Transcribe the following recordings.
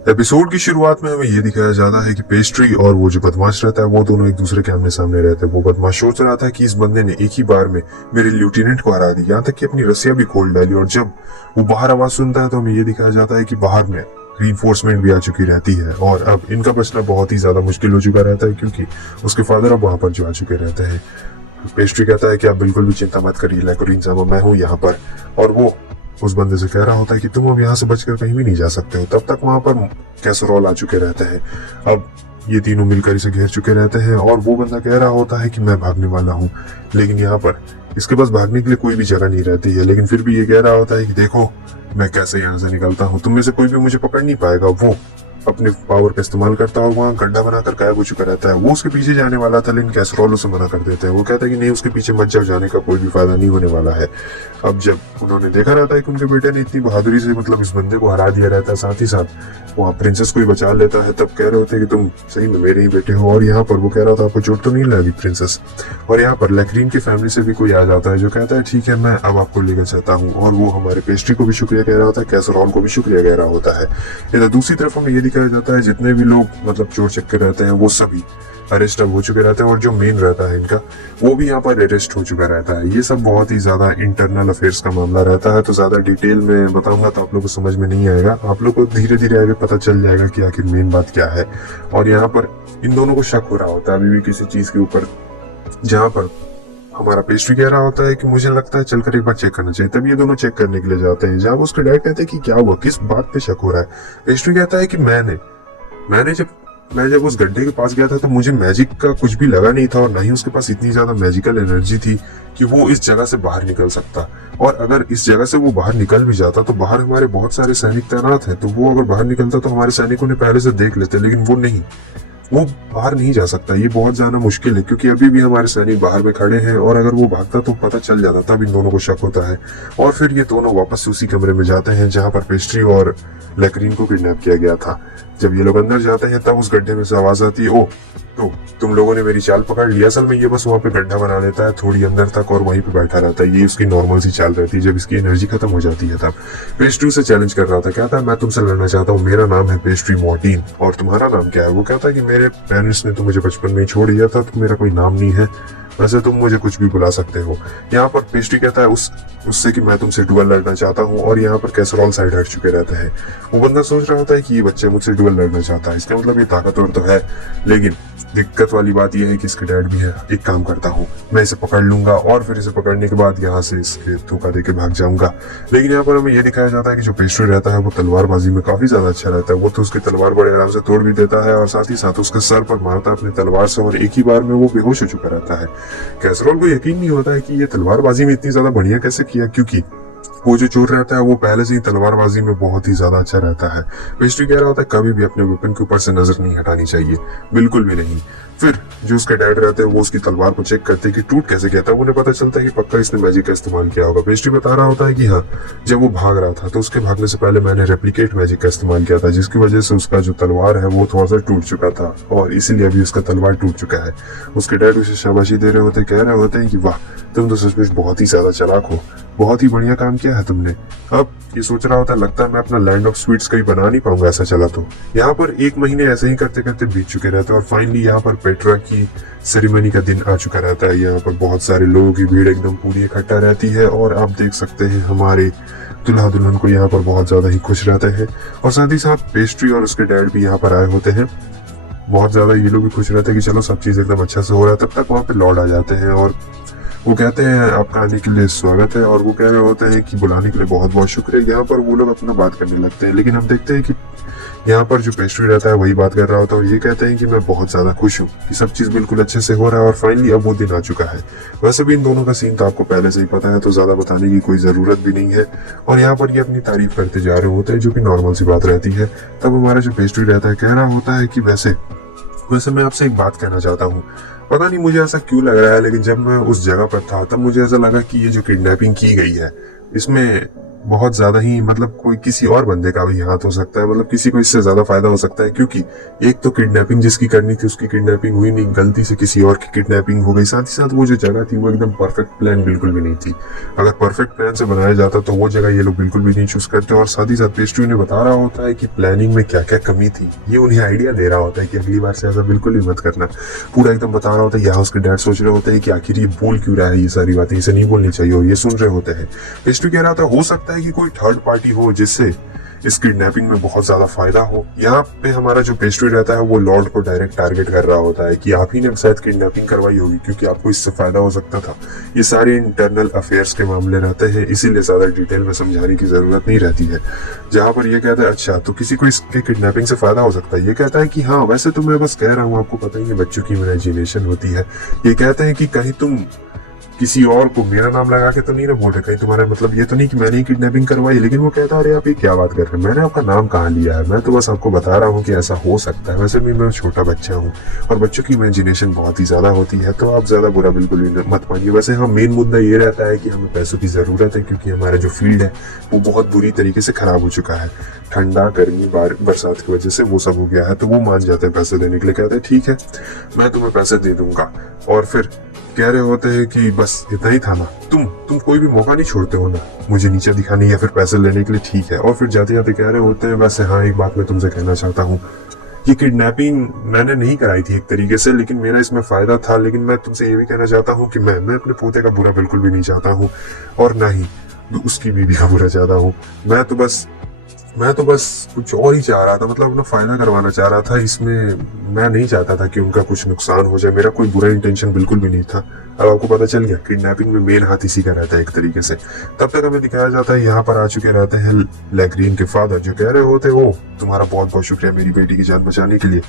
Episode की शुरुआत में हमें ये दिखाया जाता है कि पेस्ट्री और वो जो बदमाश रहता है वो दोनों एक दूसरे के आमने सामने रहते हैं। वो बदमाश सोच रहा था कि इस बंदे ने एक ही बार में मेरे लेफ्टिनेंट को हरा दी, यहाँ तक कि अपनी रस्सियां भी खोल डाली। और जब वो बाहर आवाज सुनता है तो हमें ये दिखाया जाता है कि बाहर में रीइंफोर्समेंट भी आ चुकी रहती है और अब इनका बचना बहुत ही ज्यादा मुश्किल हो चुका रहता है, क्योंकि उसके फादर अब वहां पर जो आ चुके रहते हैं। पेस्ट्री कहता है कि आप बिल्कुल भी चिंता मत करिए लैकोरीन साहब, मैं हूँ यहाँ पर। और वो उस बंदे से कह रहा होता है कि तुम अब यहाँ से बचकर कहीं भी नहीं जा सकते हो। तब तक वहां पर कैसरोल आ चुके रहते हैं। अब ये तीनों मिलकर इसे घेर चुके रहते हैं और वो बंदा कह रहा होता है कि मैं भागने वाला हूँ, लेकिन यहाँ पर इसके पास भागने के लिए कोई भी जगह नहीं रहती है। लेकिन फिर भी ये कह रहा होता है कि देखो मैं कैसे यहाँ से निकलता हूँ, तुम में से कोई भी मुझे पकड़ नहीं पाएगा। वो अपने पावर का इस्तेमाल करता है और वहाँ गड्ढा बनाकर गायब हो चुका रहता है। वो उसके पीछे जाने वाला था, लेकिन कैसरोल उसे मना कर देते हैं। वो कहता है कि नहीं, उसके पीछे मत जाओ, जाने का कोई भी फायदा नहीं होने वाला है। अब जब उन्होंने देखा रहता है कि उनके बेटे ने इतनी बहादुरी से मतलब इस बंदे को हरा दिया रहता है, साथ ही साथ वहाँ प्रिंसेस को ही बचा लेता है, तब कह रहे होते हैं कि तुम सही में मेरे ही बेटे हो। और यहाँ पर वो कह रहा था आपको चोट तो नहीं लगी प्रिंसेस। और यहाँ पर लैक्रीन की फैमिली से भी कोई आ जाता है जो कहता है ठीक है मैं अब आपको लेकर चाहता हूँ। और वो हमारे पेस्ट्री को भी शुक्रिया कह रहा होता है, कैसरोल को भी शुक्रिया कह रहा होता है। इधर दूसरी तरफ हमें ये दिखाया जाता है जितने भी लोग मतलब चोर चक्के रहते हैं वो सभी अरेस्ट अब हो चुके रहते हैं और जो मेन रहता है इनका वो भी यहाँ पर अरेस्ट हो चुका रहता है। ये सब बहुत ही ज्यादा इंटरनल अफेयर्स का मामला रहता है, तो ज्यादा डिटेल में बताऊंगा तो आप लोग को समझ में नहीं आएगा। आप लोग को धीरे धीरे आगे पता चल जाएगा कि आखिर मेन बात क्या है। और यहाँ पर इन दोनों को शक हो रहा होता है अभी भी किसी चीज के ऊपर, जहाँ पर हमारा पेस्ट्री कह रहा होता है कि मुझे लगता है चलकर एक बार चेक करना चाहिए। तब ये दोनों चेक करने के लिए जाते हैं, जहाँ उसके डैड कहते हैं कि क्या हुआ, किस बात पे शक हो रहा है। पेस्ट्री कहता है कि मैं जब उस गड्ढे के पास गया था तो मुझे मैजिक का कुछ भी लगा नहीं था और ना ही उसके पास इतनी ज्यादा मैजिकल एनर्जी थी कि वो इस जगह से बाहर निकल सकता। और अगर इस जगह से वो बाहर निकल भी जाता तो बाहर हमारे बहुत सारे सैनिक तैनात हैं, तो वो अगर बाहर निकलता तो हमारे सैनिकों ने पहले से देख लेते, लेकिन वो बाहर नहीं जा सकता। ये बहुत ज्यादा मुश्किल है क्योंकि अभी भी हमारे सैनिक बाहर में खड़े हैं और अगर वो भागता तो पता चल जाता। तब इन दोनों को शक होता है और फिर ये दोनों वापस उसी कमरे में जाते हैं जहां पर पेस्ट्री और लैक्रीन को किडनैप किया गया था। जब ये लोग अंदर जाते हैं तब उस गड्ढे में से आवाज आती है, ओ तो तुम लोगों ने मेरी चाल पकड़ ली। असल में ये बस वहां पे गड्ढा बना लेता है थोड़ी अंदर तक और वहीं पे बैठा रहता है। ये उसकी नॉर्मल सी चाल रहती है। जब इसकी एनर्जी खत्म हो जाती है तब पेस्ट्री से चैलेंज कर रहा था, कहता है मैं तुमसे लड़ना चाहता हूँ, मेरा नाम है पेस्ट्री मॉर्टिन और तुम्हारा नाम क्या है। वो कहता है कि मेरे पेरेंट्स ने तो मुझे बचपन में ही छोड़ दिया था, तो मेरा कोई नाम नहीं है, वैसे तुम मुझे कुछ भी बुला सकते हो। यहाँ पर पेस्ट्री कहता है उससे कि मैं तुमसे डुअल लड़ना चाहता हूँ और यहाँ पर कैसरोल साइड हट चुके रहते हैं। वो बंदा सोच रहा होता है कि ये बच्चे मुझसे डुअल लड़ना चाहता है, इसका मतलब ये ताकतवर तो है, लेकिन दिक्कत वाली बात यह है कि इसके डैड भी है। एक काम करता हूँ, मैं इसे पकड़ लूंगा और फिर इसे पकड़ने के बाद यहाँ से इसके धोखा देके भाग जाऊंगा। लेकिन यहाँ पर हमें यह दिखाया जाता है कि जो पेस्ट्री रहता है वो तलवारबाजी में काफी ज्यादा अच्छा रहता है। वो तो उसकी तलवार बड़े आराम से तोड़ भी देता है और साथ ही साथ उसके सर पर मारता है अपनी तलवार से और एक ही बार में वो बेहोश हो चुका रहता है। कैसरोल को यकीन नहीं होता है कि ये तलवारबाजी में इतनी ज्यादा बढ़िया कैसे किया, क्योंकि वो जो चोर रहता है वो पहले से ही तलवारबाजी में बहुत ही ज्यादा अच्छा रहता है। पेस्ट्री कह रहा होता है कभी भी अपने वेपन के ऊपर से नजर नहीं हटानी चाहिए, बिल्कुल भी नहीं। फिर जो उसके डैड रहते हैं वो उसकी तलवार को चेक करते हैं कि टूट कैसे गया था। उन्हें पता चलता है कि पक्का इसने मैजिक का इस्तेमाल किया होगा। पेस्ट्री बता रहा होता है कि हाँ, जब वो भाग रहा था तो उसके भागने से पहले मैंने रेप्लिकेट मैजिक का इस्तेमाल किया था, जिसकी वजह से उसका जो तलवार है वो थोड़ा सा टूट चुका था और इसीलिए अभी उसका तलवार टूट चुका है। उसके डैड उसे शाबाशी दे रहे होते, कह रहे होते हैं कि वाह, तुम तो सचमुच बहुत ही ज्यादा चालाक हो, बहुत ही बढ़िया काम किया है तुमने। अब ये सोच रहा होता है लगता है मैं अपना लैंड ऑफ स्वीट्स कहीं बना नहीं पाऊंगा ऐसा चला तो। यहाँ पर 1 महीने ऐसे ही करते करते बीत चुके रहते हैं और फाइनली यहाँ पर पेट्रा की सेरेमनी का दिन आ चुका रहता है। यहाँ पर बहुत सारे लोगों की भीड़ एकदम पूरी इकट्ठा रहती है और आप देख सकते हैं हमारे दुल्हा दुल्हन को यहाँ पर बहुत ज्यादा ही खुश रहते हैं और साथ ही साथ पेस्ट्री और उसके डैड भी यहाँ पर आए होते हैं। बहुत ज्यादा ये लोग भी खुश रहते हैं कि चलो सब चीज एकदम अच्छा से हो रहा है। तब तक वहाँ पे लॉर्ड आ जाते हैं और वो कहते हैं आपका आने के लिए स्वागत है और वो कह रहे होते हैं कि बुलाने के लिए बहुत बहुत शुक्रिया। यहाँ पर वो लोग अपना बात करने लगते हैं, लेकिन हम देखते हैं कि यहाँ पर जो पेस्ट्री रहता है वही बात कर रहा होता है और ये कहते हैं कि मैं बहुत ज्यादा खुश हूँ कि सब चीज बिल्कुल अच्छे से हो रहा है और फाइनली अब वो दिन आ चुका है। वैसे भी इन दोनों का सीन तो आपको पहले से ही पता है, तो ज्यादा बताने की कोई जरूरत भी नहीं है। और यहाँ पर ये अपनी तारीफ करते जा रहे होते हैं जो कि नॉर्मल सी बात रहती है। तब हमारा जो पेस्ट्री रहता है कह रहा होता है कि वैसे मैं आपसे एक बात कहना चाहता हूँ। पता नहीं मुझे ऐसा क्यों लग रहा है, लेकिन जब मैं उस जगह पर था तब मुझे ऐसा लगा कि ये जो किडनैपिंग की गई है इसमें बहुत ज्यादा ही मतलब कोई किसी और बंदे का भी हाथ हो सकता है, मतलब किसी को इससे ज्यादा फायदा हो सकता है, क्योंकि एक तो किडनैपिंग जिसकी करनी थी उसकी किडनैपिंग हुई नहीं, गलती से किसी और की किडनैपिंग हो गई। साथ ही साथ वो जो जगह थी वो एकदम परफेक्ट प्लान बिल्कुल भी नहीं थी। अगर परफेक्ट प्लान से बनाया जाता तो वो जगह ये लोग बिल्कुल भी नहीं चूज करते। और साथ ही साथ पेस्ट्री ने बता रहा होता है कि प्लानिंग में क्या क्या कमी थी, ये उन्हें आइडिया दे रहा होता है कि अगली बार से ऐसा बिल्कुल भी मत करना। पूरा एकदम बता रहा होता है। यहाँ उसके डैड सोच रहे होते हैं कि आखिर ये बोल क्यों रहा है ये सारी बातें, इसे नहीं बोलनी चाहिए, और ये सुन रहे होते हैं। पेस्ट्री कह रहा था हो सकता है कि कोई थर्ड पार्टी हो जिससे इस किडनैपिंग में बहुत ज्यादा फायदा हो। यहाँ पे हमारा जो पेस्ट्री रहता है वो लॉर्ड को डायरेक्ट टारगेट कर रहा होता है कि आप ही ने शायद किडनैपिंग करवाई होगी, क्योंकि आपको इससे फायदा हो सकता था। ये सारे इंटरनल अफेयर्स के मामले रहते हैं, इसीलिए ज्यादा डिटेल में समझाने की जरूरत नहीं रहती है। जहां पर ये कहता है अच्छा तो किसी को इसके किडनैपिंग से फायदा हो सकता है, ये कहता है कि हाँ वैसे तो मैं बस कह रहा हूँ, आपको पता ही है बच्चों की इमेजिनेशन होती है। ये कहते हैं कि कहीं तुम किसी और को मेरा नाम लगा के तो नहीं ना बोल रहे, कहीं तुम्हारा मतलब ये तो नहीं कि मैंने ही किडनैपिंग करवाई। लेकिन वो कहता है अरे आप ये क्या बात कर रहे हैं, मैंने आपका नाम कहाँ लिया है, मैं तो बस आपको बता रहा हूँ कि ऐसा हो सकता है। वैसे भी मैं छोटा बच्चा हूँ और बच्चों की इमेजिनेशन बहुत ही ज्यादा होती है, तो आप ज्यादा बुरा बिल्कुल भी मत मानिए। वैसे हाँ मेन मुद्दा ये रहता है कि हमें पैसों की जरूरत है, क्योंकि हमारा जो फील्ड है वो बहुत बुरी तरीके से खराब हो चुका है। ठंडा गर्मी बरसात की वजह से वो सब हो गया है। तो वो मान जाते हैं पैसे देने के लिए, कहते हैं ठीक है मैं तुम्हें पैसे दे दूंगा। और फिर कह रहे होते हैं कि बस इतना ही था ना, तुम कोई भी मौका नहीं छोड़ते हो ना मुझे नीचे दिखाने या फिर पैसे लेने के लिए, ठीक है। और फिर जाते जाते कह रहे होते हैं वैसे हाँ एक बात मैं तुमसे कहना चाहता हूँ, ये किडनैपिंग मैंने नहीं कराई थी एक तरीके से, लेकिन मेरा इसमें फायदा था। लेकिन मैं तुमसे ये भी कहना चाहता हूँ कि मैं अपने पोते का बुरा बिल्कुल भी नहीं चाहता हूँ, और ना ही उसकी बीवी का बुरा चाहता हूँ। मैं तो बस कुछ और ही चाह रहा था, मतलब अपना फायदा करवाना चाह रहा था इसमें। मैं नहीं चाहता था कि उनका कुछ नुकसान हो जाए, मेरा कोई बुरा इंटेंशन बिल्कुल भी नहीं था। अब आपको पता चल गया किडनैपिंग में मेन हाथ इसी का रहता है एक तरीके से। तब तक हमें दिखाया जाता है यहाँ पर आ चुके रहते हैं लैग्रीन के फादर, जो कह रहे होते हो तुम्हारा बहुत बहुत शुक्रिया मेरी बेटी की जान बचाने के लिए।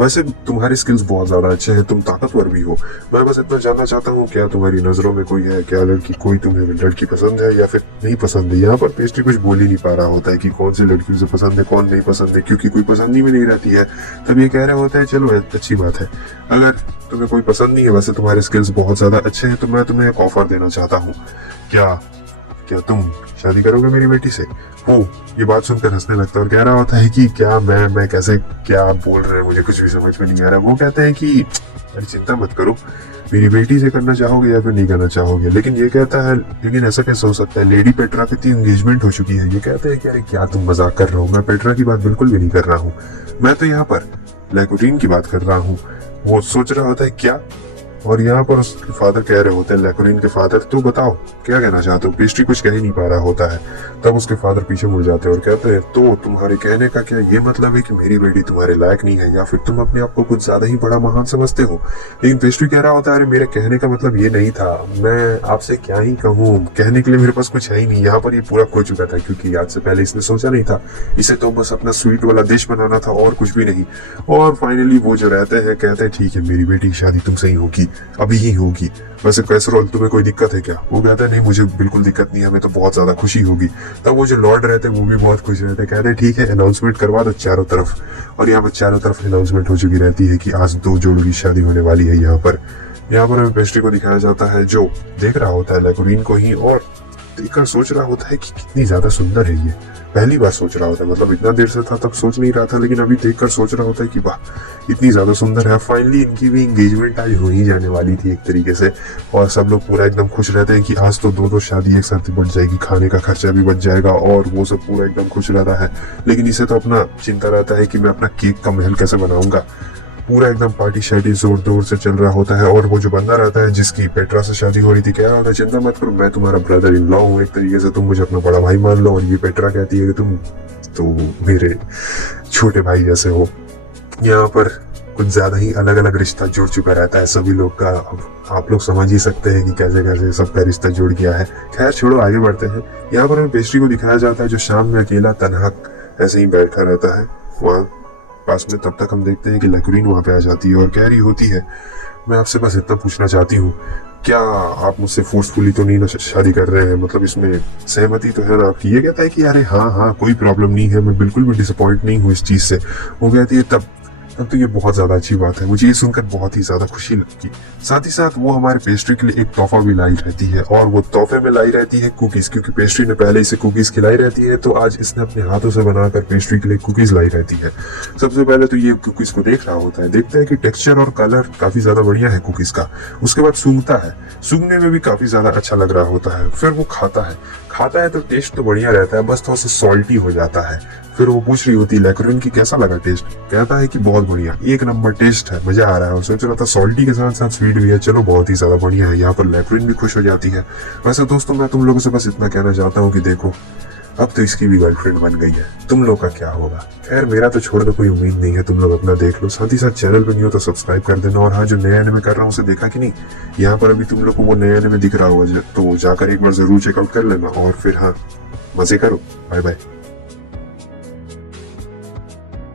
वैसे तुम्हारे स्किल्स बहुत ज्यादा अच्छे हैं, तुम ताकतवर भी हो। मैं बस इतना जानना चाहता हूँ क्या तुम्हारी नजरों में कोई है, क्या लड़की कोई तुम्हें लड़की पसंद है या फिर नहीं पसंद है। यहाँ पर पेस्ट्री कुछ बोल ही नहीं पा रहा होता है कि कौन सी लड़की उसे पसंद है कौन नहीं पसंद है, क्योंकि कोई पसंद ही में नहीं रहती है। तब ये कह रहे होते हैं चलो अच्छी बात है, अगर तुम्हें कोई पसंद नहीं है, वैसे तुम्हारे स्किल्स बहुत ज्यादा अच्छे हैं, तो मैं तुम्हें एक ऑफर देना चाहता हूँ। क्या क्या तुम शादी करोगे मेरी बेटी से? वो ये बात सुनकर हंसने लगता है और कह रहा होता है कि क्या मैं कैसे, क्या आप बोल रहे हैं, मुझे कुछ भी समझ में नहीं आ रहा। वो कहते हैं कि अरे चिंता मत करो, मेरी बेटी से करना चाहोगे या फिर नहीं करना चाहोगे। लेकिन ये कहता है लेकिन ऐसा कैसे हो सकता है, लेडी पेट्रा की तो एंगेजमेंट हो चुकी है। ये कहते हैं कि अरे क्या तुम मजाक कर रहे हो, मैं पेट्रा की बात बिल्कुल भी नहीं कर रहा हूँ, मैं तो यहाँ पर लैकुरीन की बात कर रहा हूँ। वो सोच रहा होता है क्या, और यहाँ पर उसके फादर कह रहे होते हैं लैकुरीन के फादर तो बताओ क्या कहना चाहते हो। पेस्ट्री कुछ कह ही नहीं पा रहा होता है। तब उसके फादर पीछे मुड़ जाते हैं और कहते हैं तो तुम्हारे कहने का क्या ये मतलब है कि मेरी बेटी तुम्हारे लायक नहीं है, या फिर तुम अपने आप को कुछ ज्यादा ही बड़ा महान समझते हो। लेकिन पेस्ट्री कह रहा होता है अरे मेरे कहने का मतलब ये नहीं था, मैं आपसे क्या ही कहूँ, कहने के लिए मेरे पास कुछ है ही नहीं। यहाँ पर ये पूरा खो चुका था, क्योंकि आज से पहले इसने सोचा नहीं था, इसे तो बस अपना स्वीट वाला डिश बनाना था और कुछ भी नहीं। और फाइनली वो जो रहते हैं कहते हैं ठीक है मेरी बेटी की शादी तुमसे ही होगी, अभी ही होगी। वैसे कैसरोल तुम्हें कोई दिक्कत है क्या? वो कहता है नहीं मुझे बिल्कुल दिक्कत नहीं है, हमें तो बहुत ज्यादा खुशी होगी। तब वो जो लॉर्ड रहते हैं वो भी बहुत खुश रहते हैं, कहते हैं ठीक है अनाउंसमेंट करवा दो चारों तरफ। और यहाँ पर चारों तरफ अनाउंसमेंट हो चुकी रहती है कि आज 2 जोड़ों की शादी होने वाली है। यहाँ पर हमें पेस्ट्री को दिखाया जाता है जो देख रहा होता है लैकुरीन को ही, और देखकर सोच रहा होता है कि कितनी ज्यादा सुंदर है ये। पहली बार सोच रहा होता है, मतलब इतना देर से था तब सोच नहीं रहा था, लेकिन अभी देखकर सोच रहा होता है कि वाह इतनी ज्यादा सुंदर है। फाइनली इनकी भी एंगेजमेंट आज हो ही जाने वाली थी एक तरीके से, और सब लोग पूरा एकदम खुश रहते हैं कि आज तो 2 शादी एक साथ बच जाएगी, खाने का खर्चा भी बच जाएगा, और वो सब पूरा एकदम खुश रहता है। लेकिन इसे तो अपना चिंता रहता है कि मैं अपना केक का महल कैसे बनाऊंगा। पूरा एकदम पार्टी शार्टी जोर जोर से चल रहा होता है। और वो जो बंदा रहता है जिसकी पेट्रा से शादी हो रही थी कह रहा होता है चिंता मत करो, मैं तुम्हारा ब्रदर इन लॉ हूँ एक तरीके से, तुम मुझे अपना बड़ा भाई मान लो। और ये पेट्रा कहती है कि तुम तो मेरे छोटे भाई जैसे हो। यहाँ पर कुछ ज्यादा ही अलग अलग रिश्ता जुड़ चुका रहता है सभी लोग का। आप लोग समझ ही सकते हैं कि कैसे कैसे सबका रिश्ता जुड़ गया है। खैर छोड़ो आगे बढ़ते हैं। यहाँ पर हमें पेस्ट्री को दिखाया जाता है जो शाम में अकेला तन्हा ऐसे ही बैठा रहता है वहाँ पास में। तब तक हम देखते हैं कि लैकुरीन वहाँ पे आ जाती है और कह रही होती है मैं आपसे बस इतना पूछना चाहती हूँ, क्या आप मुझसे फोर्सफुली तो नहीं ना शादी कर रहे हैं, मतलब इसमें सहमति तो है ना आपकी? ये कहता है कि अरे हाँ कोई प्रॉब्लम नहीं है, मैं बिल्कुल भी डिसअपॉइंट नहीं हूँ इस चीज से। वो कहती है तो ये बहुत ज्यादा अच्छी बात है, मुझे ये सुनकर बहुत ही ज्यादा खुशी लगी। साथ ही साथ वो हमारे पेस्ट्री के लिए एक तोहफा भी लाई रहती है, और वो तोहफे में लाई रहती है कुकीज, क्योंकि पेस्ट्री ने पहले इसे कुकीज खिलाई रहती है, तो आज इसने अपने हाथों से बनाकर पेस्ट्री के लिए कुकीज लाई रहती है। सबसे पहले तो ये कुकीज को देख रहा होता है, देखता है कि टेक्सचर और कलर काफी ज्यादा बढ़िया है कुकीज का। उसके बाद सूंघता है, सूंघने में भी काफी ज्यादा अच्छा लग रहा होता है। फिर वो खाता है तो टेस्ट तो बढ़िया रहता है, बस थोड़ा सा सॉल्टी हो जाता है। फिर वो पूछ रही होती है लेक्रोइन की कैसा लगा टेस्ट, कहता है कि बहुत बढ़िया, एक नंबर टेस्ट है, मजा आ रहा है। और सोच रहा था सॉल्टी के साथ साथ स्वीट भी है, चलो बहुत ही ज्यादा बढ़िया है। यहाँ पर लेक्रोइन भी खुश हो जाती है। वैसे दोस्तों मैं तुम लोगों से बस इतना कहना चाहता हूँ कि देखो अब तो इसकी भी गर्लफ्रेंड बन गई है, तुम लोग का क्या होगा। खैर मेरा तो छोड़ दो, कोई उम्मीद नहीं है, तुम लोग अपना देख लो। साथ ही साथ चैनल पे नहीं हो तो सब्सक्राइब कर देना। और हाँ, जो नया एनिमे कर रहा हूँ उसे देखा कि नहीं, यहाँ पर अभी तुम लोग को वो नया एनिमे दिख रहा होगा, तो जाकर एक बार जरूर चेकआउट कर लेना। और फिर हाँ, मजे करो, बाय बाय।